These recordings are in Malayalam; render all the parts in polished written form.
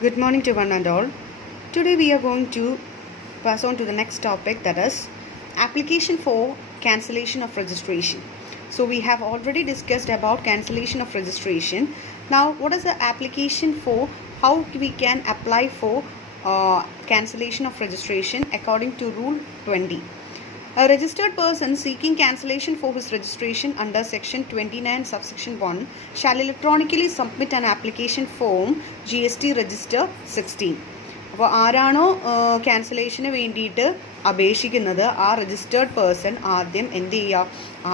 Good morning to one and all. Today we are going to pass on to the next topic, that is application for cancellation of registration. So we have already discussed about cancellation of registration. Now what is the application for, how we can apply for cancellation of registration according to Rule 20. A registered person seeking cancellation for his registration under Section 29 subsection 1 shall electronically submit an application form GST Register 16. അപ്പോൾ ആരാണോ ക്യാൻസലേഷന് വേണ്ടിയിട്ട് അപേക്ഷിക്കുന്നത് ആ രജിസ്റ്റേർഡ് പേഴ്സൺ ആദ്യം എന്ത് ചെയ്യുക,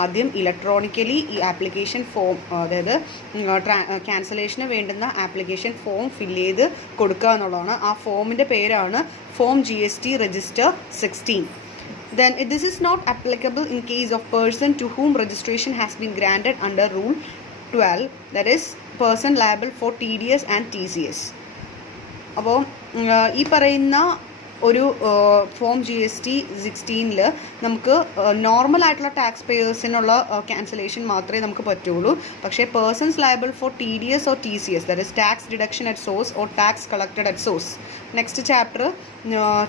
ആദ്യം ഇലക്ട്രോണിക്കലി ഈ ആപ്ലിക്കേഷൻ ഫോം, അതായത് ക്യാൻസലേഷന് വേണ്ടുന്ന ആപ്ലിക്കേഷൻ ഫോം ഫില്ല് ചെയ്ത് കൊടുക്കുക എന്നുള്ളതാണ്. ആ ഫോമിൻ്റെ പേരാണ് form GST Register 16. Then this is not applicable in case of person to whom registration has been granted under Rule 12, that is person liable for TDS and TCS. അപ്പോൾ ഈ പറയുന്ന ഒരു ഫോം GST 16 നമുക്ക് നോർമൽ ആയിട്ടുള്ള ടാക്സ് പേയേഴ്സിനുള്ള ക്യാൻസലേഷൻ മാത്രമേ നമുക്ക് പറ്റുള്ളൂ. പക്ഷേ persons liable for TDS or TCS, that is tax deduction at source or tax collected at source. Next chapter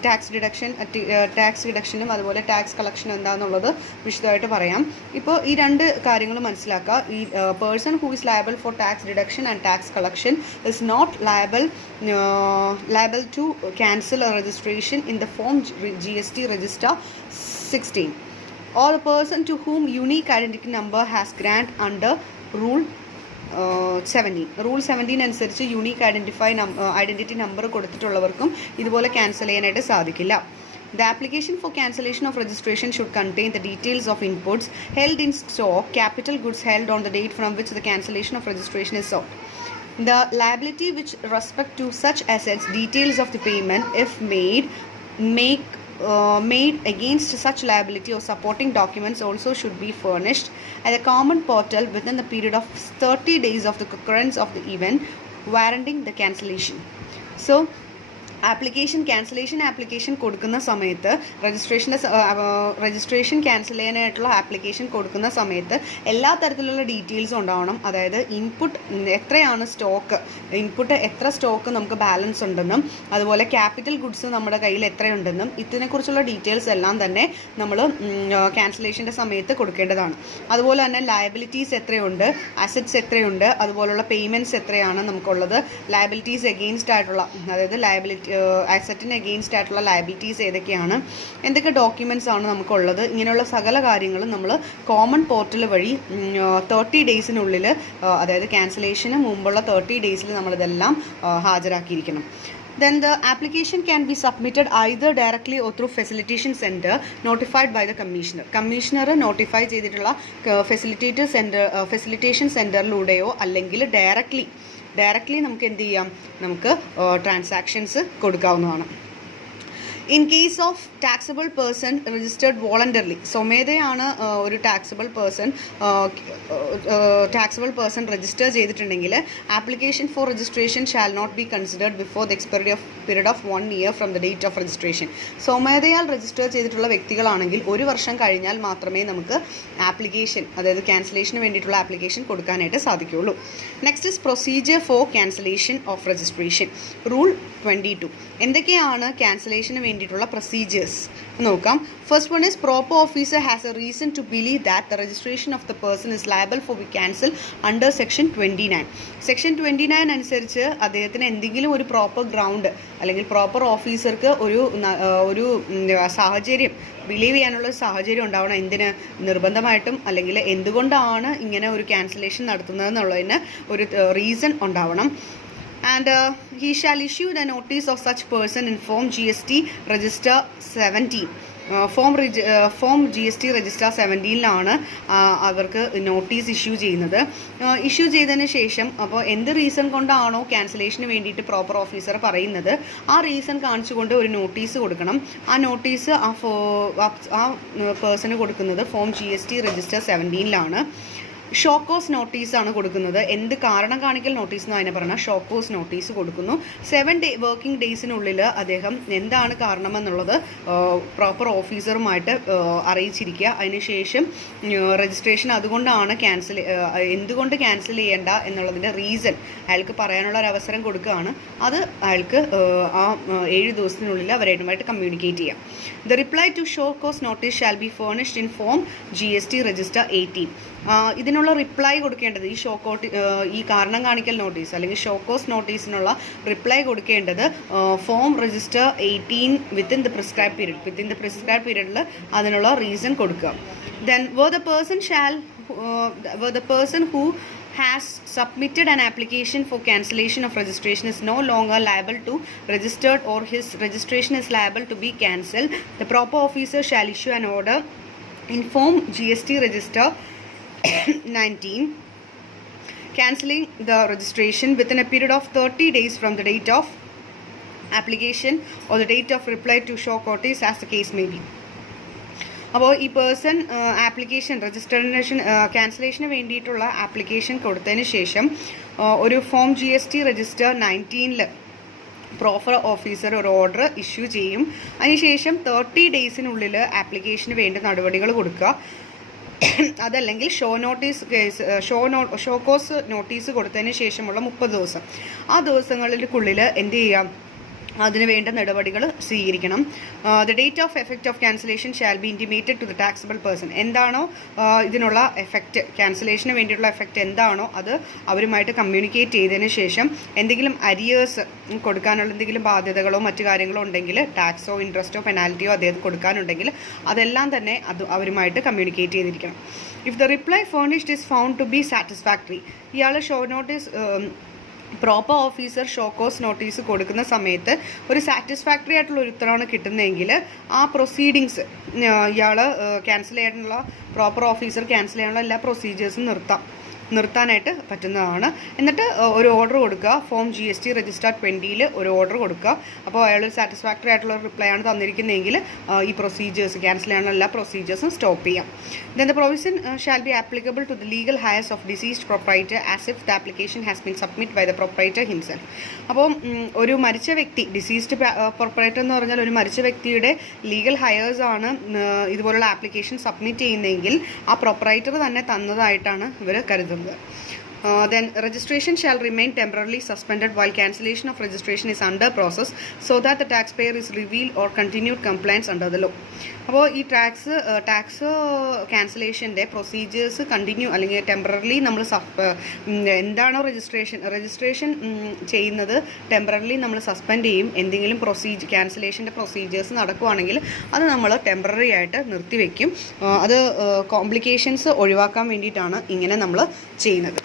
tax ഡിഡക്ഷനും അതുപോലെ ടാക്സ് കളക്ഷൻ എന്താണെന്നുള്ളത് വിശദമായിട്ട് പറയാം. ഇപ്പോൾ ഈ രണ്ട് കാര്യങ്ങൾ മനസ്സിലാക്കുക. ഈ person who is liable for tax deduction and tax collection is not liable to cancel a registration in the form GST Register 16 or a person to whom unique identity number has grant under Rule 17. Rule 17 അനുസരിച്ച് യൂണീക്ക് ഐഡൻറ്റിറ്റി നമ്പർ കൊടുത്തിട്ടുള്ളവർക്കും ഇതുപോലെ ക്യാൻസൽ ചെയ്യാനായിട്ട് സാധിക്കില്ല. The application for cancellation of registration should contain the details of inputs held in stock, capital goods held on the date from which the cancellation of registration is sought. The liability which respect to such assets, details of the payment if made against such liability or supporting documents also should be furnished at a common portal within the period of 30 days of the occurrence of the event warranting the cancellation. So cancellation application കൊടുക്കുന്ന സമയത്ത് രജിസ്ട്രേഷൻ ക്യാൻസൽ ചെയ്യാനായിട്ടുള്ള ആപ്ലിക്കേഷൻ കൊടുക്കുന്ന സമയത്ത് എല്ലാ തരത്തിലുള്ള ഡീറ്റെയിൽസും ഉണ്ടാവണം. അതായത് ഇൻപുട്ട് എത്രയാണ് സ്റ്റോക്ക്, എത്ര സ്റ്റോക്ക് നമുക്ക് ബാലൻസ് ഉണ്ടെന്നും അതുപോലെ ക്യാപിറ്റൽ ഗുഡ്സ് നമ്മുടെ കയ്യിൽ എത്രയുണ്ടെന്നും ഇതിനെക്കുറിച്ചുള്ള ഡീറ്റെയിൽസ് എല്ലാം തന്നെ നമ്മൾ ക്യാൻസലേഷൻ്റെ സമയത്ത് കൊടുക്കേണ്ടതാണ്. അതുപോലെ തന്നെ ലയബിലിറ്റീസ് എത്രയുണ്ട്, അസറ്റ്സ് എത്രയുണ്ട്, അതുപോലുള്ള പേയ്മെൻറ്റ്സ് എത്രയാണ് നമുക്കുള്ളത്, ലയബിലിറ്റീസ് എഗെയിൻസ്റ്റ് ആയിട്ടുള്ള, അതായത് അസറ്റിന് എഗെയിൻസ്റ്റ് ആയിട്ടുള്ള ലയബിലിറ്റീസ് ഏതൊക്കെയാണ്, എന്തൊക്കെ ഡോക്യുമെൻറ്റ്സ് ആണ് നമുക്കുള്ളത്, ഇങ്ങനെയുള്ള സകല കാര്യങ്ങളും നമ്മൾ കോമൺ പോർട്ടൽ വഴി 30 ഡേയ്സിനുള്ളിൽ, അതായത് ക്യാൻസലേഷന് മുമ്പുള്ള 30 ഡേയ്സിൽ നമ്മളിതെല്ലാം ഹാജരാക്കിയിരിക്കണം. Then the application can be submitted either directly or through facilitation center notified by the commissioner. Commissioner notify ചെയ്തിട്ടുള്ള ഫെസിലിറ്റേഷൻ സെൻറ്ററിലൂടെയോ അല്ലെങ്കിൽ ഡയറക്റ്റ്ലി നമുക്ക് എന്ത് ചെയ്യാം, നമുക്ക് ട്രാൻസാക്ഷൻസ് കൊടുക്കാവുന്നതാണ്. In case of taxable person registered voluntarily, സ്വമേധയാണ് ഒരു ടാക്സബിൾ പേഴ്സൺ രജിസ്റ്റർ ചെയ്തിട്ടുണ്ടെങ്കിൽ application for registration shall not be considered before the expiry of period of 1 year from the date of registration. സ്വമേധയാൽ രജിസ്റ്റർ ചെയ്തിട്ടുള്ള വ്യക്തികളാണെങ്കിൽ 1 വർഷം കഴിഞ്ഞാൽ മാത്രമേ നമുക്ക് ആപ്ലിക്കേഷൻ, അതായത് ക്യാൻസലേഷന് വേണ്ടിയിട്ടുള്ള ആപ്ലിക്കേഷൻ കൊടുക്കാനായിട്ട് സാധിക്കുകയുള്ളൂ. Next is procedure for cancellation of registration. Rule 22. എന്തൊക്കെയാണ് ക്യാൻസലേഷന് വേണ്ടിയിട്ടുള്ള പ്രൊസീജിയേഴ്സ് നോക്കാം. First one is proper officer has a reason to believe that the registration of the person is liable for be cancel under section 29. Section 29 അനുസരിച്ച് അദ്ദേഹത്തിന് എന്തെങ്കിലും ഒരു പ്രോപ്പർ ഗ്രൗണ്ട് അല്ലെങ്കിൽ പ്രോപ്പർ ഓഫീസർക്ക് ഒരു സാഹചര്യം ബിലീവ് ചെയ്യാനുള്ള സാഹചര്യം ഉണ്ടാവണം. എന്തിന് നിർബന്ധമായിട്ടും അല്ലെങ്കിൽ എന്തുകൊണ്ടാണ് ഇങ്ങനെ ഒരു ക്യാൻസലേഷൻ നടത്തുന്നതെന്നുള്ളതിന് ഒരു റീസൺ ഉണ്ടാവണം. And he shall issue the notice of such person in form GST Register 17. Form GST Register 17 അവർക്ക് നോട്ടീസ് ഇഷ്യൂ ചെയ്യുന്നത്. ഇഷ്യൂ ചെയ്തതിന് ശേഷം അപ്പോൾ എന്ത് റീസൺ കൊണ്ടാണോ ക്യാൻസലേഷന് വേണ്ടിയിട്ട് പ്രോപ്പർ ഓഫീസർ പറയുന്നത് ആ റീസൺ കാണിച്ചുകൊണ്ട് ഒരു നോട്ടീസ് കൊടുക്കണം. ആ നോട്ടീസ് ആ പേഴ്സണ് കൊടുക്കുന്നത് ഫോം GST Register 17. ഷോക്കോസ് നോട്ടീസാണ് കൊടുക്കുന്നത്. എന്ത് കാരണം കാണിക്കൽ നോട്ടീസ് എന്ന് അതിനെ പറഞ്ഞാൽ ഷോക്കോസ് നോട്ടീസ് കൊടുക്കുന്നു. 7 വർക്കിംഗ് ഡേയ്സിനുള്ളിൽ അദ്ദേഹം എന്താണ് കാരണമെന്നുള്ളത് പ്രോപ്പർ ഓഫീസറുമായിട്ട് അറിയിച്ചിരിക്കുക. അതിനുശേഷം രജിസ്ട്രേഷൻ അതുകൊണ്ടാണ് എന്തുകൊണ്ട് ക്യാൻസൽ ചെയ്യേണ്ട എന്നുള്ളതിൻ്റെ റീസൺ അയാൾക്ക് പറയാനുള്ള ഒരു അവസരം കൊടുക്കുകയാണ്. അത് അയാൾക്ക് ആ 7 ദിവസത്തിനുള്ളിൽ അവരുമായിട്ട് കമ്മ്യൂണിക്കേറ്റ് ചെയ്യാം. The reply to show cause notice shall be furnished in form GST register 18. ഇതിനുള്ള റിപ്ലൈ കൊടുക്കേണ്ടത് ഈ കാരണം കാണിക്കൽ നോട്ടീസ് അല്ലെങ്കിൽ ഷോക്കോസ് നോട്ടീസിനുള്ള റിപ്ലൈ കൊടുക്കേണ്ടത് form register 18 within the prescribe പീരീഡിൽ അതിനുള്ള റീസൺ കൊടുക്കുക. Then were the person who has submitted an application for cancellation of registration is no longer liable to registered or his registration is liable to be cancelled, the proper officer shall issue an order in form GST register 19 cancelling the registration within a period of 30 days from the date of application or the date of reply to show notice as the case may be. അപ്പോൾ ഈ പേഴ്സൺ രജിസ്ട്രേഷൻ ക്യാൻസലേഷന് വേണ്ടിയിട്ടുള്ള ആപ്ലിക്കേഷൻ കൊടുത്തതിന് ശേഷം ഒരു form GST register 19 proper officer ഒരു ഓർഡർ ഇഷ്യൂ ചെയ്യും. അതിനുശേഷം 30 ഡേയ്സിനുള്ളിൽ ആപ്ലിക്കേഷന് വേണ്ട നടപടികൾ കൊടുക്കുക. അതല്ലെങ്കിൽ ഷോക്കോസ് നോട്ടീസ് കൊടുത്തതിന് ശേഷമുള്ള 30 ദിവസം, ആ ദിവസങ്ങളിൽക്കുള്ളിൽ എന്ത് ചെയ്യാം, അതിന് വേണ്ട നടപടികൾ സ്വീകരിക്കണം. The date of effect of cancellation shall be intimated to the taxable person. എന്താണോ ഇതിനുള്ള എഫക്റ്റ്, ക്യാൻസലേഷന് വേണ്ടിയിട്ടുള്ള എഫക്റ്റ് എന്താണോ അത് അവരുമായിട്ട് കമ്മ്യൂണിക്കേറ്റ് ചെയ്തതിന് ശേഷം എന്തെങ്കിലും അരിയേഴ്സ് കൊടുക്കാനുള്ള എന്തെങ്കിലും ബാധ്യതകളോ മറ്റു കാര്യങ്ങളോ ഉണ്ടെങ്കിൽ, ടാക്സോ ഇൻട്രസ്റ്റോ പെനാൽറ്റിയോ അദ്ദേഹം കൊടുക്കാനുണ്ടെങ്കിൽ അതെല്ലാം തന്നെ അവരുമായിട്ട് കമ്മ്യൂണിക്കേറ്റ് ചെയ്തിരിക്കണം. If the reply furnished is found to be satisfactory, ഇയാൾ show notice proper officer show cause notice കൊടുക്കുന്ന സമയത്ത് ഒരു സാറ്റിസ്ഫാക്ടറി ആയിട്ടുള്ള ഒരു ഉത്തരവാണ് കിട്ടുന്നതെങ്കിൽ ആ പ്രൊസീഡിങ്സ് ഇയാൾ ക്യാൻസൽ ചെയ്യാനുള്ള പ്രോപ്പർ ഓഫീസർ ക്യാൻസൽ ചെയ്യാനുള്ള എല്ലാ പ്രൊസീജിയേഴ്സും നിർത്താനായിട്ട് പറ്റുന്നതാണ്. എന്നിട്ട് ഒരു ഓർഡർ കൊടുക്കുക. ഫോം GST രജിസ്റ്റർ 20 ഒരു ഓർഡർ കൊടുക്കുക. അപ്പോൾ അയാൾ ഒരു സാറ്റിസ്ഫാക്ടറി ആയിട്ടുള്ള റിപ്ലൈ ആണ് തന്നിരിക്കുന്നതെങ്കിൽ ഈ പ്രൊസീജിയേഴ്സ് ക്യാൻസൽ ചെയ്യാനുള്ള എല്ലാ പ്രൊസീജിയേഴ്സും സ്റ്റോപ്പ് ചെയ്യാം. Then the provision shall be applicable to the legal heirs of deceased proprietor as if the application has been submit by the proprietor himself. അപ്പോൾ ഒരു മരിച്ച വ്യക്തി, ഡിസീസ്ഡ് പ്രൊപ്പറൈറ്റർ എന്ന് പറഞ്ഞാൽ ഒരു മരിച്ച വ്യക്തിയുടെ ലീഗൽ ഹയേഴ്സ് ആണ് ഇതുപോലുള്ള ആപ്ലിക്കേഷൻ സബ്മിറ്റ് ചെയ്യുന്നതെങ്കിൽ ആ പ്രൊപ്പറൈറ്റർ തന്നെ തന്നതായിട്ടാണ് ഇവർ കരുതുന്നത്. Then registration shall remain temporarily suspended while cancellation of registration is under process so that the taxpayer is revealed or continued compliance under the law. അപ്പോൾ ഈ ടാക്സ് ക്യാൻസലേഷൻ്റെ പ്രൊസീജിയേഴ്സ് കണ്ടിന്യൂ അല്ലെങ്കിൽ ടെമ്പററിലി നമ്മൾ എന്താണോ രജിസ്ട്രേഷൻ ചെയ്യുന്നത് ടെമ്പററിലി നമ്മൾ സസ്പെൻഡ് ചെയ്യും. എന്തെങ്കിലും ക്യാൻസലേഷൻ്റെ പ്രൊസീജിയേഴ്സ് നടക്കുവാണെങ്കിൽ അത് നമ്മൾ ടെമ്പററി ആയിട്ട് നിർത്തിവെക്കും. അത് കോംപ്ലിക്കേഷൻസ് ഒഴിവാക്കാൻ വേണ്ടിയിട്ടാണ് ഇങ്ങനെ നമ്മൾ ചെയ്യുന്നത്.